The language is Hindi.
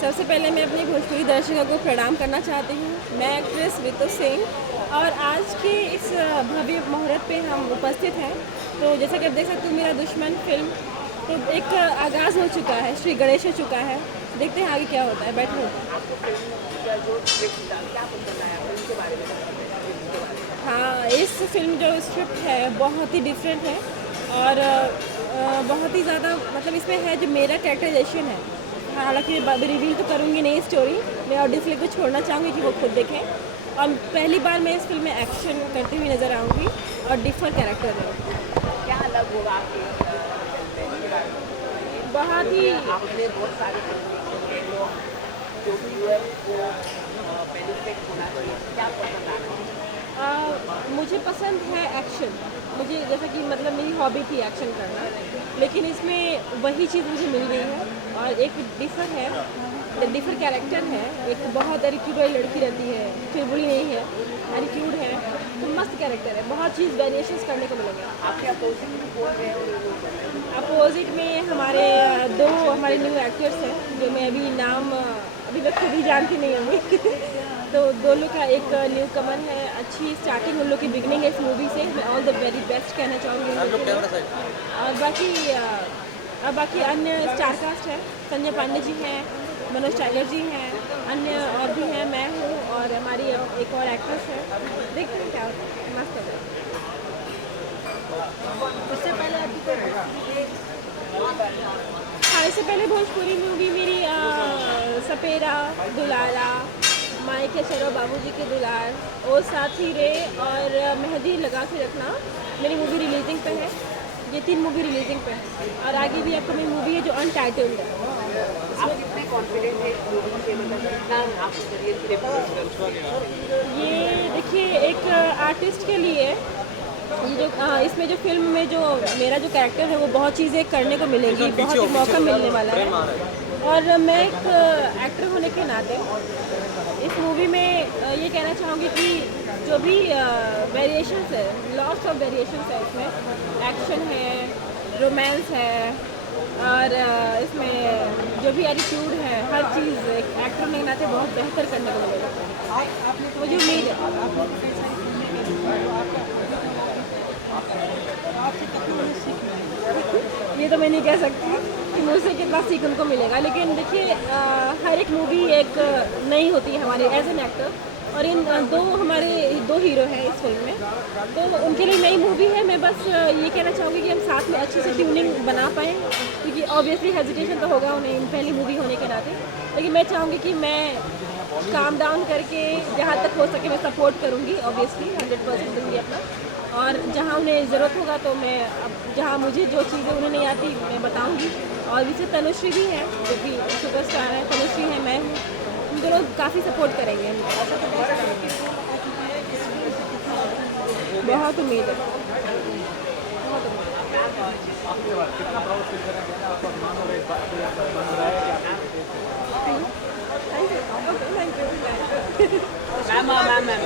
सबसे पहले मैं अपने भोजपुरी दर्शकों को प्रणाम करना चाहती हूँ। मैं एक्ट्रेस रितु सिंह और आज की इस भव्य मुहूर्त पे हम उपस्थित हैं। तो जैसा कि आप देख सकते हो मेरा दुश्मन फिल्म तो एक आगाज़ हो चुका है, श्री गणेश हो चुका है। देखते हैं आगे क्या होता है, बैठो। आपको फिल्म का जो स्क्रिप्ट था क्या पसंद आया फिल्म के बारे में इसके बारे में? हाँ, इस फिल्म जो स्क्रिप्ट है बहुत ही डिफरेंट है और बहुत ही ज़्यादा मतलब इसमें है जो मेरा कैरेक्टराइजेशन है। हालाँकि रिवील तो करूँगी नहीं स्टोरी, मैं ऑडियंस के लिए कुछ छोड़ना चाहूँगी कि वो खुद देखें। और पहली बार मैं इस फिल्म में एक्शन करती हुई नज़र आऊँगी और डिफर कैरेक्टर है। क्या अलग होगा आपके फिल्म में इसके बारे में? बहुत ही आपने बहुत सारे फिल्म जो व्यूअर को बेनिफिट होना चाहिए क्या पसंद आना चाहिए? मुझे पसंद है एक्शन। मुझे जैसा कि मतलब मेरी हॉबी थी एक्शन करना, लेकिन इसमें वही चीज़ मुझे मिल गई है और एक डिफर कैरेक्टर है। एक बहुत एटीट्यूड वाली लड़की रहती है, चिड़बुड़ी नहीं है, एटीट्यूड है, तो मस्त कैरेक्टर है। बहुत चीज़ वेरिएशंस करने को मिलेंगे। आपके अपोजिट में कौन है और वो कौन है? अपोजिट में हमारे दो हमारे न्यू एक्टर्स हैं जो मैं अभी नाम अभी मैं खुद ही जानती नहीं हूँ। तो दोनों का एक न्यू कमर है, अच्छी स्टार्टिंग उन लोग की बिगनिंग है इस मूवी से। मैं ऑल द वेरी बेस्ट कहना चाहूँगी उन लोग के लिए। और बाकी अन्य स्टार कास्ट है, संजय पांडे जी हैं, मनोज टाइगर जी हैं, अन्य और भी हैं, मैं हूँ और हमारी एक और एक्ट्रेस है। देखते हैं क्या होता है, मस्त है। उससे पहले आपकी कोई हाँ, इससे पहले भोजपुरी मूवी मेरी सपेरा, दुलारा, माई के चलो बाबूजी के दुलार, ओ साथी रे और मेहंदी लगा के रखना मेरी मूवी रिलीजिंग पे है। ये 3 मूवी रिलीजिंग पे है और आगे भी अपकमिंग मूवी है जो अनटाइटल्ड है। आप कितने कॉन्फिडेंट हैं इस मूवी से मतलब कितना आपको करियर के लिए ये देखिए एक आर्टिस्ट के लिए ये जो इसमें जो फिल्म में जो मेरा जो कैरेक्टर है वो बहुत चीज़ें करने को मिलेगी, बहुत ही मौका मिलने वाला है। और मैं एक एक्टर होने के नाते इस मूवी में ये कहना चाहूँगी कि जो भी वेरिएशंस है, लॉट्स ऑफ वेरिएशंस है इसमें, एक्शन है, रोमांस है और इसमें जो भी एटीट्यूड है, हर चीज़ एक एक्टर होने के नाते बहुत बेहतर करने को मिलेगा। मुझे उम्मीद है। ये तो मैं नहीं कह सकती कि मुझसे कितना सीख उनको मिलेगा, लेकिन देखिए हर एक मूवी एक नई होती है हमारे एज एन एक्टर और इन हमारे दो हीरो हैं इस फिल्म में, तो उनके लिए नई मूवी है। मैं बस ये कहना चाहूँगी कि हम साथ में अच्छे से ट्यूनिंग बना पाएँ, क्योंकि ऑब्वियसली हेजिटेशन तो होगा उन्हें पहली मूवी होने के नाते, लेकिन मैं चाहूँगी कि मैं काम डाउन करके जहाँ तक हो सके मैं सपोर्ट करूँगी, ऑब्वियसली 100% दूँगी अपना। और जहाँ उन्हें ज़रूरत होगा तो मैं अब जहाँ मुझे जो चीज़ें उन्हें नहीं आती मैं बताऊँगी। और इसे तनुश्री भी है जो कि सुपरस्टार है, तनुश्री है, मैं हूँ, हम दोनों काफ़ी सपोर्ट करेंगे हम। बहुत उम्मीद है, बहुत उम्मीद। Thank you. Ma'am ma'am ma'am